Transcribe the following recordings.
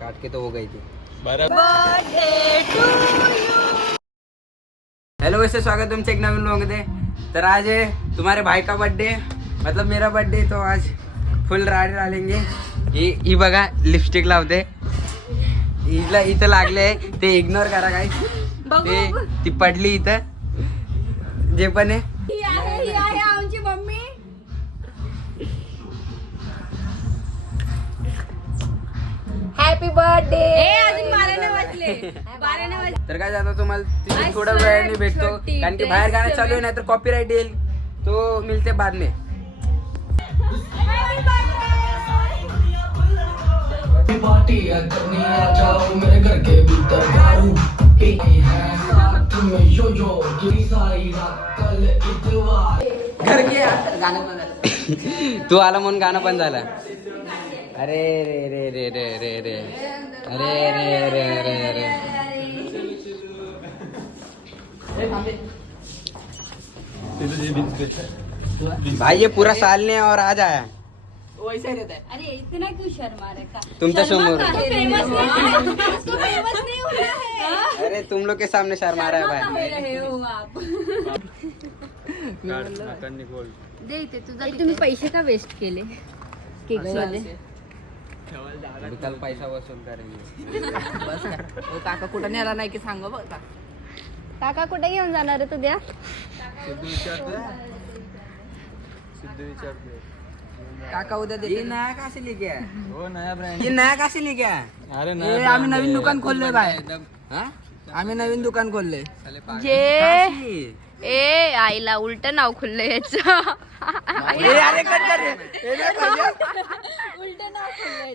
काट के तो हो गई थी। हेलो वैसे स्वागत तुमचे एक नवीन व्लॉग मध्ये। तर आज आहे तुम्हारे भाई का बर्थडे, मतलब मेरा बर्थडे, तो आज फुल राड रालेंगे। ही बघा लिपस्टिक लावते, हिला इथं लागले ते इग्नोर करा काय, ते ती पडली इथं जे पण आहे। आमची मम्मी हॅपी बर्थडे। अजून 12 नाही वाजले, 12 नाही वाजले। तर काय जातो तुम्हाला तिथे थोडा वेळाने भेटतो, कारण की बाहेर गाणं चालू आहे ना तर कॉपीराइट येईल, तो मिलते बाद में। पार्टी करनी आ जाओ मेरे घर के भीतर दारू पीनी है रात में यो पूरी सारी रात कल इतवार घर के गाणं पण झालं। तू आला म्हणून गाणं पण झालं। अरे रे रे रे रे रे रे अरे रे रे रे रे भाई ये पूरा साल ने और आज आया वैसा रहता है। अरे इतना क्यों शर्मा रहे का? तुमच्या समोर। उसको फेमस नहीं होना है। अरे तुम लोग के सामने शर्मा रहा है भाई। हो रहे हो आप। दे इथे तुझा। तुम्ही पैसे का वेस्ट केले केक वाले? कल पैसा वसूल करेंगे। बस का? ओ काका कुठं नेला नाही की सांगा बघ का. काका कुठे घेऊन जाणार आहे तुझ्या? काका उद्या ये देते. नया कहाँ से लेके आया? हो नया ब्रँड. ये नया कहाँ से लेके आया? अरे ए, नया आम्ही नवीन दुकान खोलले बाय. हाँ? आम्ही नवीन दुकान खोलले. जे काशी? ए आईला उलट नाव खुललंय याच। अरे कट कर रे. उलट नाव खोललंय,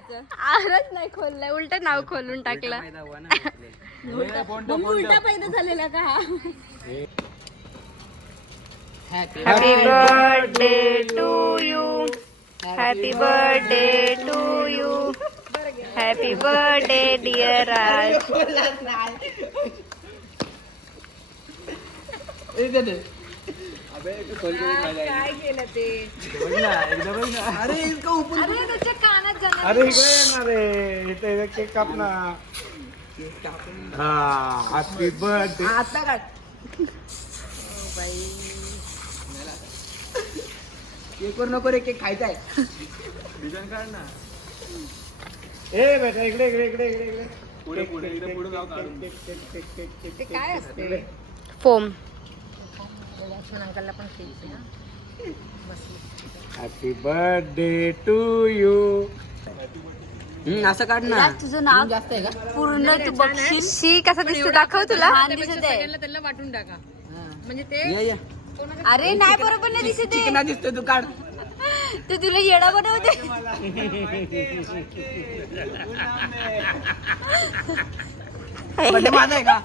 आरच नाही खोललंय, उलट नाव खोलून टाकलं। फायदा हुआ ना इसलिए। उलटा पैदा झालेला का हा? Happy happy birthday to you, happy birthday to you, happy birthday dear Raj. काय केलं ते? अरे इसका ऊपर अरे तुझ्या कानात जाणार। अरे इकडे येणार रे, इथे केक कापना. हा हॅपी बर्थडे. आता काय केक वर नको रे, केक खायचा आहे. डिझाईन काढ ना. ए बेटा इकडे इकडे इकडे इकडे इकडे पुढे पुढे इकडे पुढे जाऊ काढून. ते काय असते? Foam. Happy birthday to you. असं काढ ना। तुझं नाव जास्त आहे का? पूर्ण तू बघशील। शी कसा दिसतो दाखव तुला। त्यांना वाटून टाका. म्हणजे ते ये अरे नाही बरोबर नाही दिसत आहे. चिकना दिसतोय तू काढ. तू तुला येडा बनवते। बर्थडे माझा आहे का?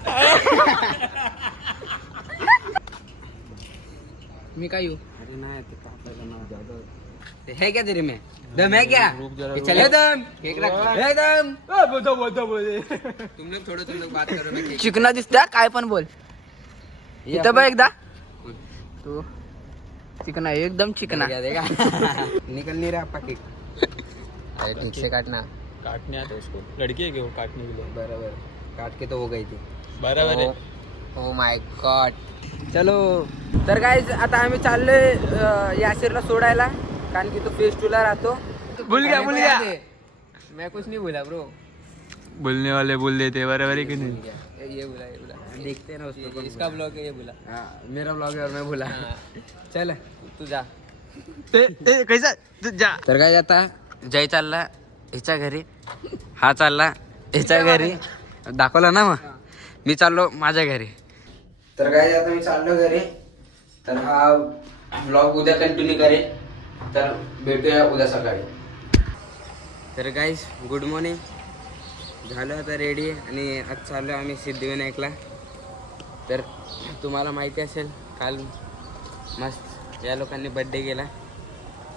मी काय येऊ? अरे नाही ते पापाचं नाव जादव. ते है क्या तेरे में? दम है क्या? रुक जरा, ये चले दम केक रख। ए दम। बोलतो बोलतो बोलते. तुम लोग बात करो ना। चिकना दिसतोय, काय पण बोल. इथं बघ एकदा तू. चिकना एकदम चिकना. क्या देगा? निकल नहीं रहा आपका केक। अरे ठीक से काटना। काटने आता उसको. लड़की है क्या वो काटने के लिए? बराबर काट के तो हो गई थी। बराबर आहे. Oh my God. चलो तर काय आता आम्ही चाललोय यासिरला सोडायला, कारण की तो फेस टूला राहतो। भूल गया भूल गया. मैं कुछ नहीं बोला ब्रो। बोलने वाले बोल देते. बराबर आहे की नाही? ये बोला देखते हैं ना उसको। इसका ब्लॉग है ये बोला। हाँ मेरा ब्लॉग है और मैं बोला। चल तू जा। ते कैसा तू जा. तर काय आता जय चालला ह्याच्या घरी, हा चालला ह्याच्या घरी, दाखवला ना मग. मी चाललो माझ्या घरी। तर काय आता मी चाललो घरी, तर हा ब्लॉग उद्या कंटिन्यू करेल, तर भेटूया उद्या सकाळी। तर गाईज गुड मॉर्निंग, झालं आता रेडी आणि आज चाललो आम्ही सिद्धिविनायकला। तर तुम्हाला माहिती असेल काल मस्त या लोकांनी बड्डे केला,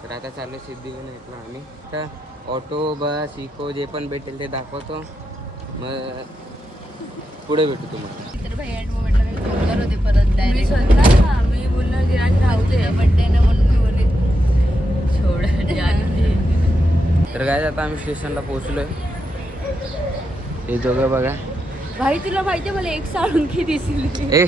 तर आता चाललो सिद्धिविनायकला आम्ही। तर ऑटो बस इको जे पण भेटेल ते दाखवतो, मग पुढे भेटू तुम्हाला। तर भाई बोलणार होते परत डायरेक्ट मी बोलणार की आज राहू दे बर्थडे ना म्हणून मी बोलले छोड. तर काय आता आम्ही स्टेशनला पोहोचलोय, हे दोघं बघा. भाई तुला माहितीये मला एक साळुंकी दिसली. ए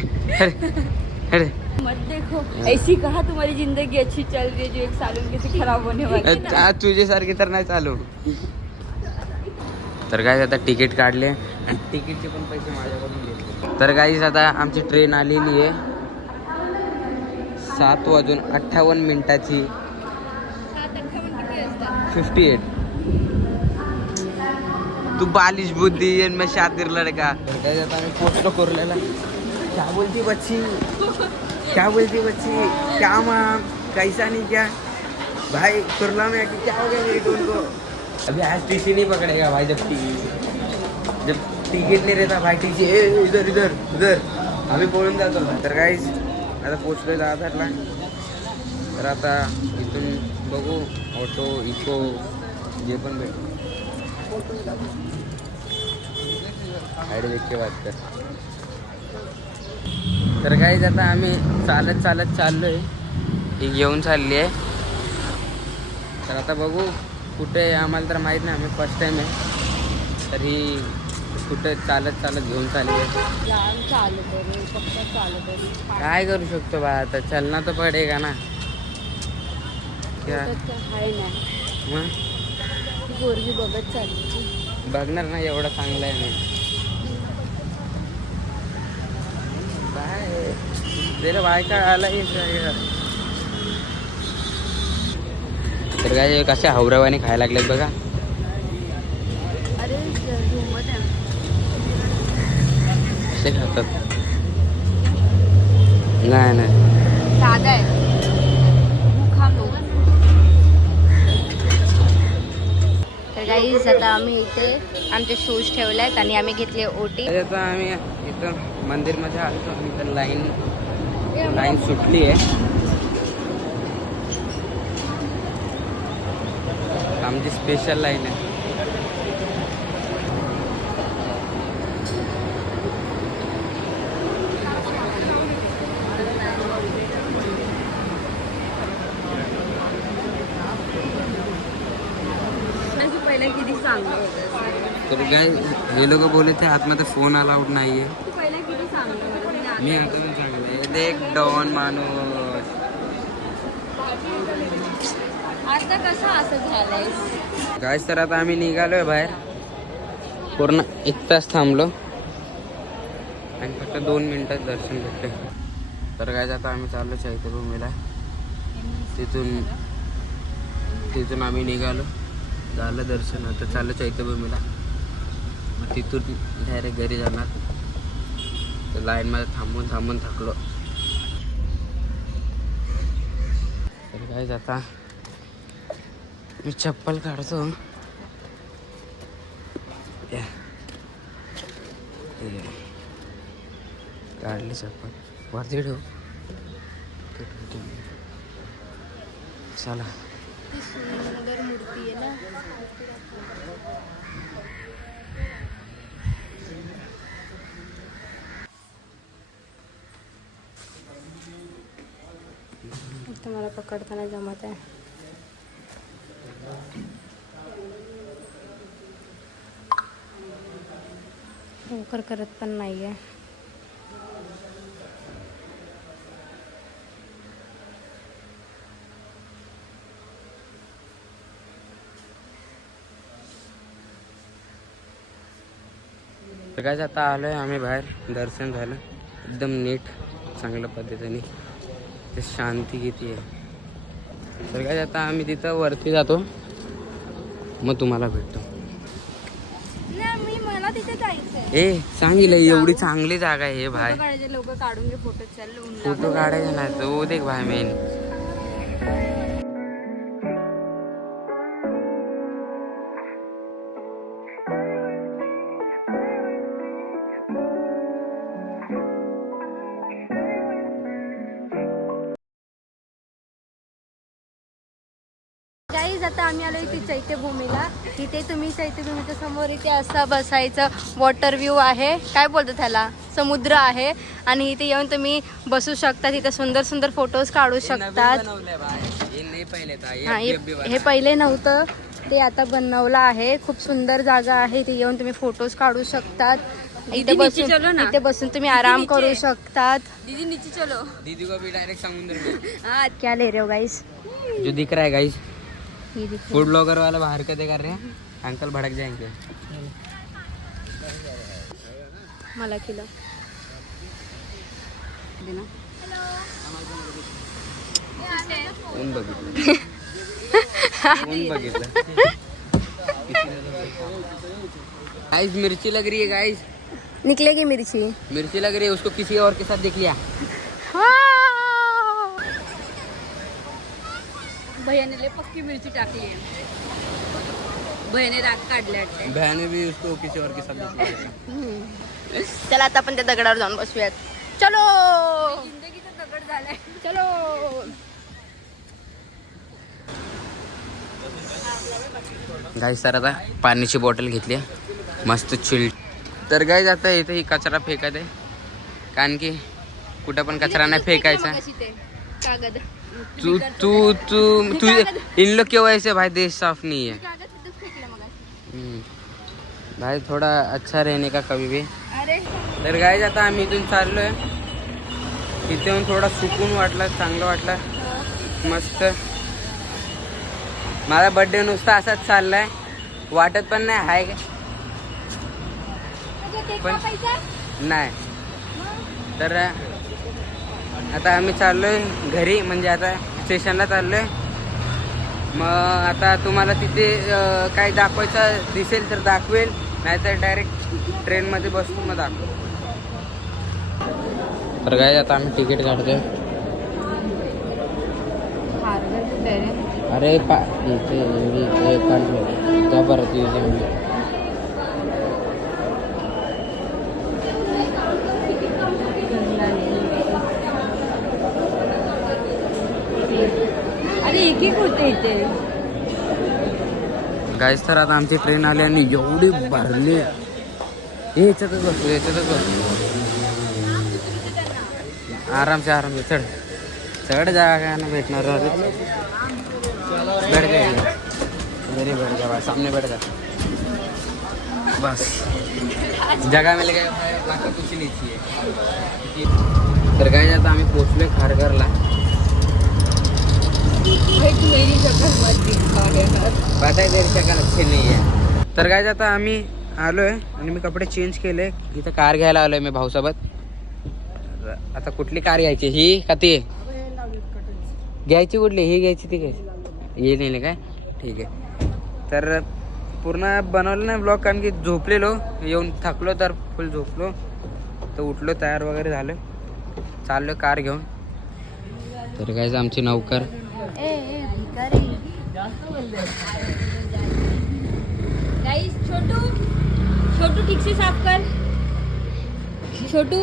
अरे मत देखो ऐसी कहा तुम्हारी जिंदगी अच्छी चल रही है जो एक साळुंकी से खराब होने वाली है ना. तुझ्यासारखी तर नाही चालू. तर काय आता तिकीट काढले आणि तिकीटचे पण पैसे माझ्याकडून घेतले. तर गाईज आता आमची ट्रेन आलेली आहे 7:58 58. तू बालिश बुद्धी मैं शातिर लड़का. काय आता आम्ही पोचलो कोरलेला. क्या बोलती बच्ची क्या माँ कैसा नहीं क्या भाई कुरला में आके क्या हो गया मेरी टोन को. अभी आज टीसी नहीं पकड़ेगा भाई जब टिकट नहीं रहता भाई टीसी इधर इधर इधर आम्ही पळून जातो. तर काहीच आता पोचलोय दादरला. तर आता इथून बघू ऑटो इको जे पण भेटू. हाईड देख के बात कर. तर काहीच आता आम्ही चालत चाललोय. ही घेऊन चालली आहे. तर आता बघू कुठे आम्हाला तर माहीत नाही. आम्ही फर्स्ट टाईम आहे. तर ही कुठे चालत घेऊन चालली आहे. लांब चालत रे फक्त चालत रे. काय करू शकतो बा आता चलना तर पडेगा ना. क्या हाय ना मग ती पोरगी बघत चालली. बघणार ना एवढं चांगलं आहे मी. काय तेरे बाय का आला तर काय कशा हवरावाने खायला लागलेत बघा. अरे झुमत आहे. कसे खातात. नाही साधा आहे. भूखा लोक. तर गाईज आता आम्ही इथे आमचे शूज ठेवले आहेत आणि आम्ही घेतले ओटी. आता आम्ही इथं मंदिरमध्ये आलो आणि तर लाईन सुटली आहे. आमची स्पेशल लाईन आहे. पहिले किती चांगलं होतं. तर काय हे लोक बोलत आहे आतमध्ये फोन अलाउड नाही आहे. तू पहिला किती चांगलं होतं. मी आता पण चांगलं आहे. देख डॉन माणूस. आता कसं असं झालंय. काय तर आता आम्ही निघालोय बाहेर. पूर्ण 1 तास थांबलो आणि फक्त 2 मिनिटात दर्शन भेटले. तर काय आता आम्ही चाललो चैत्यभूमीला. तिथून आम्ही निघालो. झालं दर्शन. आता चाललो चैत्यभूमीला. मग तिथून डायरेक्ट घरी जाणार. तर लाईनमध्ये थांबून थकलो. तर काय आता मी चप्पल काढतो. काढली चप्पल वरती ठेव. चला ती सुंदर मूर्ती आहे ना. इथं मला पकडताना जमत आहे. लवकर करत पण नाहीये. तर काय आता आलोय आम्ही बाहेर. दर्शन झालं एकदम नीट चांगल्या पद्धतीने. ते शांती किती आहे. तर काय आता आम्ही तिथं वरती जातो. मग तुम्हाला भेटतो. मला तिथे जायचंय. ए सांगितलं एवढी चांगली जागा आहे हे भाई. लोक काढून घे फोटो. चल फोटो काढायचे नाही. तो देख भाई मेन. गाईज आता आम्ही आलो इथे चैत्यभूमीला. इथे तुम्ही चैत्यभूमीच्या समोर इथे असं बसायचं. वॉटर व्ह्यू आहे. काय बोलतो त्याला. समुद्र आहे. आणि इथे येऊन तुम्ही बसू शकता. इथे सुंदर सुंदर फोटोज काढू शकतात. हा हे पहिले नव्हतं. ते आता बनवलं आहे. खूप सुंदर जागा आहे. इथे येऊन तुम्ही फोटोज काढू शकतात. इथे बसून तुम्ही आराम करू शकतात. दीदी को भी डायरेक्ट समुद्र में क्या ले रहे हो गाइस? जो दिख रहा है गाइस, ये दिख फूड ब्लॉगर वाला बाहर कदे कर रहे हैं, अंकल भड़क जाएंगे. मला किलो ऊन बघितलं ऊन बघितलं. गाइस मिर्ची लग रही है गाइस, निकलेगी मिर्ची. मिर्ची लग रही है. उसको किसी और के साथ देख लिया. भैयाने लय पक्की मिरची टाकली आहे. भैयाने राग काढले वाटते. बहने भी उसको किसी और के साथ देख लिया. चला आता आपण त्या दगडावर जाऊन बसूयात. चलो जिंदगीचा दगड झालाय. चलो गाईस तर आता पाण्याची बॉटल घेतली मस्त चिल्ड. तर गाईज आता इथे ही कचरा फेकत आहे, कारण की कुठं पण कचरा नाही फेकायचा. कागद तू तू तू तू इन लोग क्यों ऐसे भाई, देश साफ नहीं है भाई, थोड़ा अच्छा रहने का कभी भी. अरे तर गाईज आता आम्ही इथून चाललोय. इथे येऊन थोडा सुकून वाटला, चांगलं वाटलं मस्त. माझा बर्थडे नुसता असाच चाललाय, वाटत पण नाही हाय का पण नाही. तर आता आम्ही चाललोय घरी, म्हणजे आता स्टेशनला चाललोय. मग आता तुम्हाला तिथे काय दाखवायचं दिसेल तर दाखवेल, नाहीतर डायरेक्ट ट्रेनमध्ये बसतो मग दाखव. तर काय आता आम्ही तिकीट काढतोय. अरे इथे काढलो त्या परत अरे एक एक होते इथे. गाईस तर आता आमची ट्रेन आली आणि एवढी भरली. याच्यातच बसतो, याच्यातच बसतो. आराम से चढ चढ जागा काय ना भेटणार. बैठ जाएगा मेरी, बैठ जा भाई, सामने बैठ जा बस. जगह मिल गया भाई, बाकी कुछ नहीं चाहिए. तर काय आता आम्ही पोचलोय खारघरला. पता है तेरी शक्ल अच्छी नाही आहे. तर काय आता आम्ही आलोय आणि मी कपडे चेंज केले. इथं कार घ्यायला आलोय मी भाऊसोबत. आता कुठली कार घ्यायची, ही का ती घ्यायची? कुठली, ही घ्यायची ती घ्यायची? ये नाही काय, ठीक आहे. तर पूर्ण बनवलं नाही ब्लॉग, कारण की झोपलेलो, येऊन थकलो तर फुल झोपलो. तर उठलो, तयार वगैरे झालं, चाललो कार घेऊन. तर काय आमची नौकर गाइस, छोटू ठीक से साफ कर. छोटू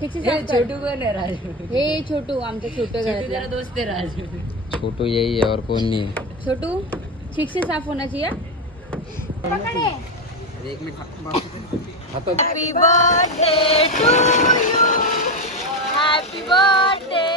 ठीक से साफ कर. छोटू कोण आहे? राजू. हे छोटू, आमचा छोटू घरातला दोस्त आहे राजू. छोटू यही है और कौन नहीं है. छोटू ठीक से साफ होना चाहिए. एक minute. Happy birthday to you. Happy birthday